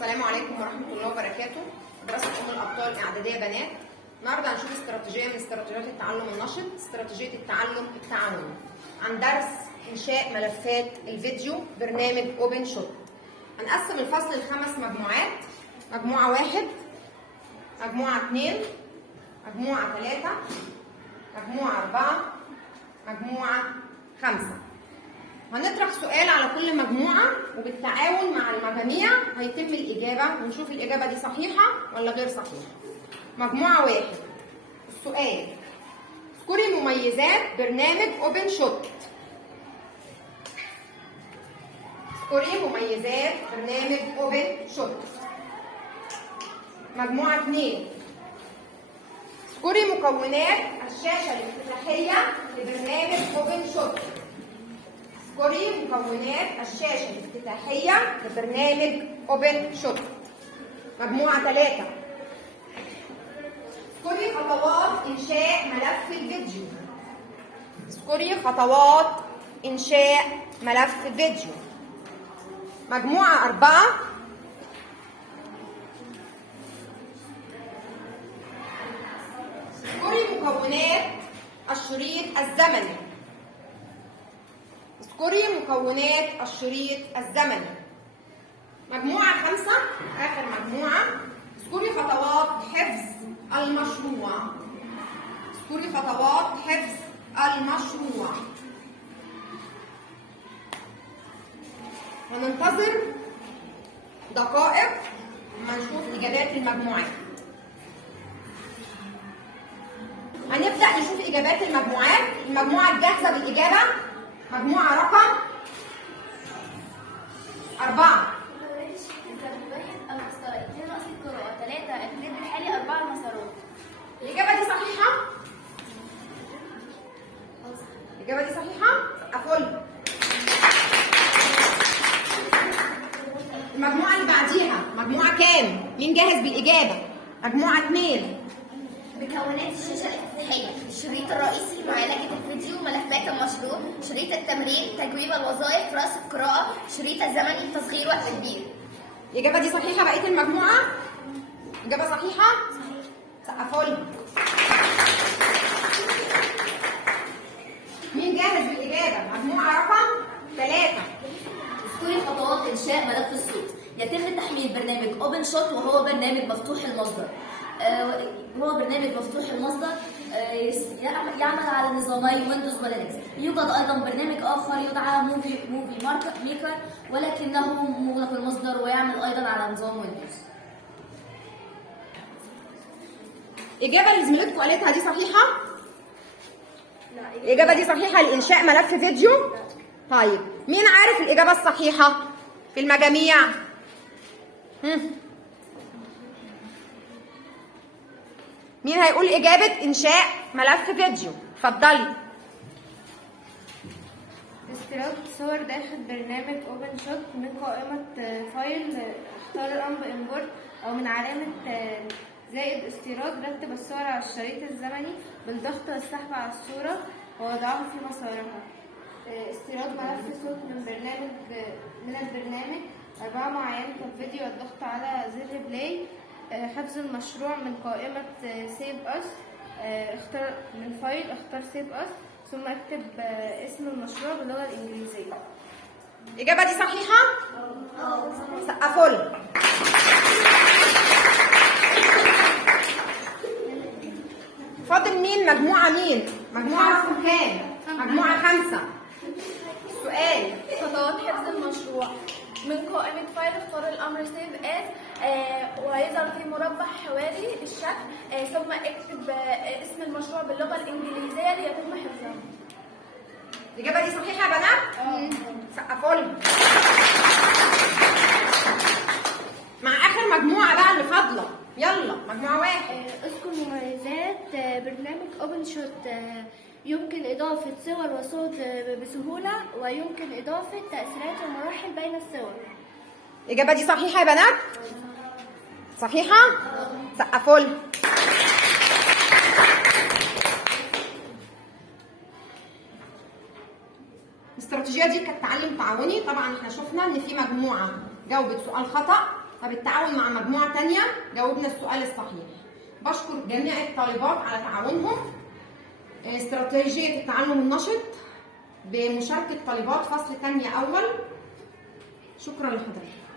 السلام عليكم ورحمة الله وبركاته. دراسة الأبطال إعدادية بنات. النهارده هنشوف استراتيجية من استراتيجيات التعلم النشط، استراتيجية التعلم التعاوني، عن درس إنشاء ملفات الفيديو برنامج أوبن شوت. هنقسم الفصل ل5 مجموعات، مجموعة 1، مجموعة 2، مجموعة 3، مجموعة 4، مجموعة 5. هنطرح سؤال على كل مجموعة وبالتعاون مع المجاميع هيتم الإجابة ونشوف الإجابة دي صحيحة ولا غير صحيحة. مجموعة 1، السؤال: اذكري مميزات برنامج أوبن شوت. اذكري مميزات برنامج أوبن شوت. مجموعة 2، اذكري مكونات الشاشة الافتتاحية لبرنامج أوبن شوت. اذكري مكونات الشاشة الافتتاحية لبرنامج أوبن شوت. مجموعة 3، اذكري خطوات إنشاء ملف الفيديو. اذكري خطوات إنشاء ملف الفيديو. مجموعة 4، اذكري مكونات الشريط الزمني. اذكري مكونات الشريط الزمني. مجموعة 5، آخر مجموعة، اذكري خطوات حفظ المشروع. اذكري خطوات حفظ المشروع. وننتظر دقائق لما نشوف إجابات المجموعات. هنبدأ نشوف إجابات المجموعات. المجموعة الجاهزة بالإجابة مجموعة رقم 4. الإجابة دي صحيحة؟ الإجابة دي صحيحة؟ أفل. المجموعة اللي بعديها مجموعة كام؟ مين جاهز بالإجابة؟ مجموعة 2. مكونات الشاشة الافتتاحية: الشريط الرئيسي، معالجة الفيديو، ملفات المشروع، شريط التمرين، تجويب الوظائف، رأس القراءة، شريط الزمني، التصغير والتكبير. الإجابة دي صحيحة بقية المجموعة؟ إجابة صحيحة؟ سقفوا. مين جاهز بالإجابة؟ مجموعة رقم 3. اذكري خطوات إنشاء ملف الصوت. يتم تحميل برنامج أوبن شوت وهو برنامج مفتوح المصدر. هو برنامج مفتوح المصدر، يعمل على نظامي ويندوز ولينكس. يوجد أيضا برنامج آخر يدعى موفي ميكر ولكنه مغلق المصدر ويعمل أيضا على نظام ويندوز. الإجابة اللي زميلتكم قالتها دي صحيحة؟ الإجابة دي صحيحة لإنشاء ملف فيديو؟ طيب مين عارف الإجابة الصحيحة في المجاميع؟ مين هيقول إجابة إنشاء ملف فيديو؟ اتفضلي. استيراد صور داخل برنامج اوبن شوت من قائمة فايل، اختار الأمر امبورت، أو من علامة زائد استيراد. رتب الصور على الشريط الزمني بالضغط والسحب على الصورة ووضعها في مسارها. استيراد ملف صوت من البرنامج 4 معاينة الفيديو والضغط على زر بلاي. حفظ المشروع من قائمة سيف أس، اختار من فايل، اختار سيف أس، ثم اكتب اسم المشروع باللغة الإنجليزية. الإجابة دي صحيحة؟ سقفوا. فاضل مين؟ مجموعة مين؟ مجموعة رقم كام؟ مجموعة 5. السؤال: خطوات حفظ المشروع. من قائمة فايل اختار الأمر سيف اس، وهيظهر في مربع حوالي بالشكل، ثم اكتب اسم المشروع باللغة الإنجليزية ليتم حفظه. الإجابة دي صحيحة يا بنات؟ سقفوا. مع آخر مجموعة بقى اللي فاضلة، يلا مجموعة 1. اذكر مميزات برنامج اوبن شوت. يمكن إضافة صور وصوت بسهولة، ويمكن إضافة تأثيرات ومراحل بين الصور. الإجابة دي صحيحة يا بنات؟ صحيحة؟ سقفوا. الاستراتيجية دي كانت تعلم تعاوني. طبعا احنا شفنا ان في مجموعة جاوبت سؤال خطأ طب التعاون مع مجموعة تانية، جاوبنا السؤال الصحيح. بشكر جميع الطالبات على تعاونهم. استراتيجية التعلم النشط بمشاركة طالبات فصل تانية أول. شكرا لحضرتك.